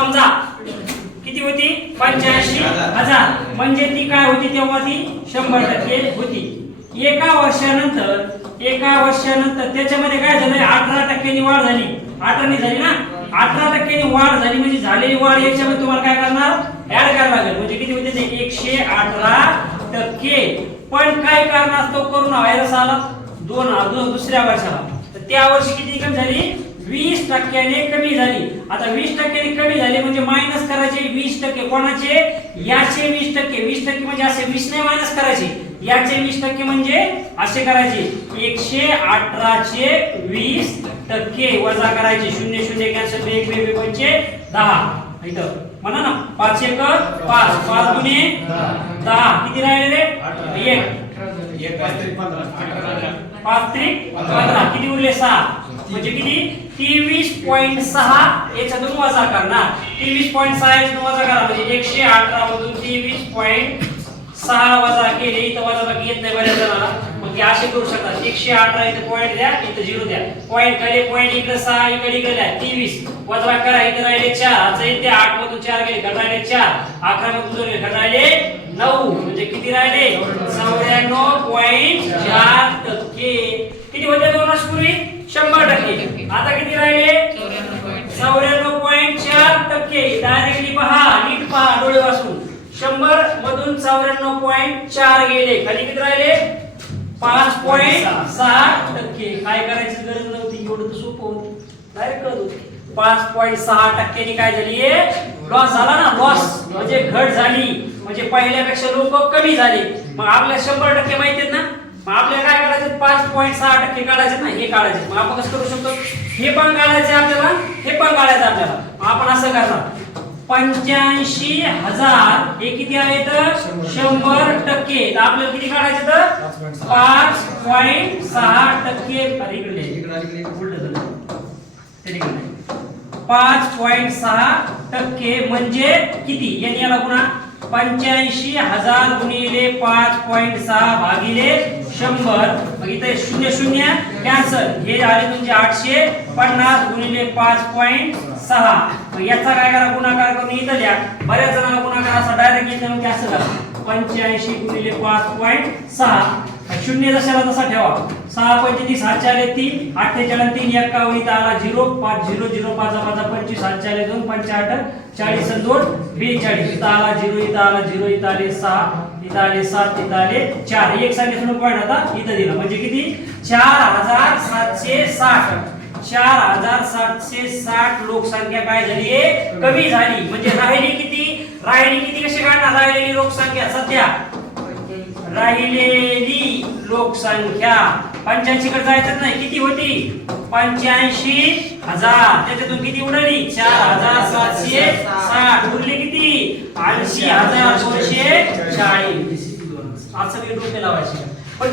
समजा. किती होती? पंच्याऐंशी हजार. म्हणजे ती काय होती तेव्हा ती शंभर टक्के होती. एका वर्षानंतर एका वर्षानंतर त्याच्यामध्ये काय झालं अठरा टक्क्यांनी वाढ झाली. अठरानी झाली ना? अठरा टक्क्यांनी वाढ झाली म्हणजे झालेली वाढ याच्यामध्ये तुम्हाला काय करणार? ऍड करावं लागेल. म्हणजे किती होते ते? एकशे अठरा टक्के. पण काय कारण असतो कोरोना व्हायरस आला. दोन दुसऱ्या वर्षाला. तर त्या वर्षी किती कमी झाली? वीस टक्क्याने कमी झाली. आता वीस टक्क्याने कमी झाली म्हणजे मायनस करायचे वीस टक्के कोणाचे? याचे वीस टक्के. वीस टक्के म्हणजे असे वीस नाही मायनस करायचे. याचे वीस टक्के म्हणजे असे करायचे. एकशे अठराचे वीस टक्के वजा करायचे. शून्य शून्य कॅन्सल एक बे पंचे दहा. इथं. म्हणा ना. पाच एक पाच. पाच गुणे दहा. किती राहिले? रे एक. पाच त्रिक पंधरा. किती उरले? सहा. म्हणजे किती? तेवीस पॉईंट सहा याच्यातून वजा करणार. तेवीस पॉईंट सहा याच्यातून वजा करा म्हणजे एकशे अठरा मधून तेवीस पॉईंट सहा वजा केले इथं वजा बाकी येत नाही बऱ्याच जणांना. मग ते असे करू शकतात. एकशे अठरा इथं पॉईंट द्या इथं झिरो द्या. पॉईंट खाली पॉईंट इकडे सहा इकडे इकडे द्या. तेवीस वजा करा इथं राहिले चार. आता इथे आठ मधून चार गेले घट राहिले चार. अकरा मधून दोन घट राहिले नऊ. म्हणजे किती राहिले? चौऱ्याण्णव पॉईंट चार टक्के. किती होते दोन वर्षपूर्वी शंभर टक्के. आता किती राहिले? चौऱ्याण्णव पॉईंट चार टक्के. डायरेक्टली पहा नीट पहा डोळे वाचून शंभर मधून चौऱ्याण्णव पॉईंट चार गेले. खाली किती राहिले? पाच पॉईंट सहा टक्के. काय करायची गरज नव्हती एवढं तर सोपं होतं. डायरेक्ट कळत होतं. पाच पॉईंट सहा टक्क्यांनी काय झाली? लॉस झाला ना? लॉस म्हणजे घट झाली. म्हणजे पहिल्यापेक्षा लोक कमी झाले. मग आपल्या शंभर टक्के माहिती आहेत ना? मग आपल्याला काय काढायचं? पाच पॉईंट सहा टक्के काढायचे ना हे काढायचे. मग आपण कसं करू शकतो? हे पण काढायचे आपल्याला हे पण काढायचं आपल्याला. आपण असं करणार. पंच्याऐंशी हजार हे किती आहे तर? शंभर टक्के. तर आपल्याला किती काढायचे तर? पाच पॉईंट सहा टक्के. इकडे. पाच पॉईंट सहा टक्के म्हणजे किती? यांनी याला पुन्हा पंच्याऐंशी हजार गुणिले पाच पॉईंट सहा भागिले शंभर. इथे शून्य शून्य कॅन्सल. हे झाले तुमचे आठशे पन्नास गुणिले पाच पॉईंट सहा. याचा काय करा गुणाकार करून इथं द्या बऱ्याच जणांना गुणाकार असा डायरेक्ट इथं कॅन्सल करा. पंच्याऐंशी गुणिले पाच पॉईंट सहा. शून्य जशाला तसा ठेवा. सहा पंचवीस सातशे आले तीन अठ्ठेचाळीस तीन एक्कावन्न इथं आला झिरो पाच झिरो झिरो पाच पाच पंचवीस सातशे आले दोन पंचाहत्तर चाळीस दोन बेचाळीस. इथं आला झिरो इथं आला झिरो इथं आले सहा इथं आले सात इथं आले चार. एक सांगितलं सोडून पॉईंट आता इथं दिला. म्हणजे किती? चार हजार सातशे साठ. चार हजार सातशे साठ लोकसंख्या काय झाली? कमी झाली. म्हणजे राहिली किती? राहिली किती? कशी काढणार? राहिलेली लोकसंख्या सध्या राहिलेली लोकसंख्या. पंच्याऐंशी कडे जायचं नाही. किती होती? पंच्याऐंशी हजार. त्याच्यातून किती उडाली? चार हजार सातशे साठ. उरले किती? ऐंशी हजार दोनशे चाळीस. असं मी डोके लावायचे पण